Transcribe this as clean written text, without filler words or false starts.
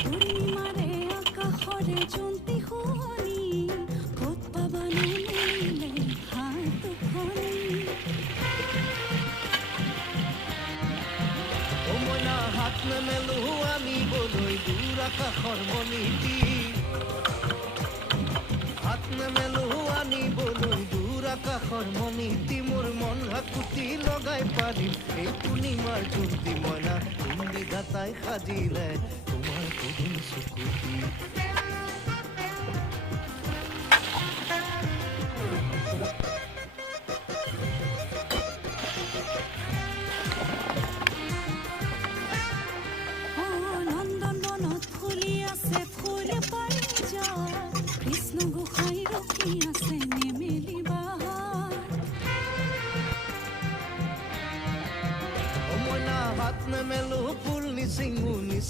পূৰ্ণিমাৰে আকাশৰে জন্তি শুৱনি, ক'ত পাবানো মেলিলে হাত দুখনি। মইনা হাত নেমেলো আনিবলৈ দূৰ আকাশৰ মণিটি, হাত নেমেলো আনিবলৈ দূৰ আকাশৰ মণিটি। মোৰ মন হাকুতি লগাই পাৰিম এই পূৰ্ণিমাৰ জোনটি মইনা, কোন বিধাতাই সাজিলে তোমাৰ পদুম চকুটি।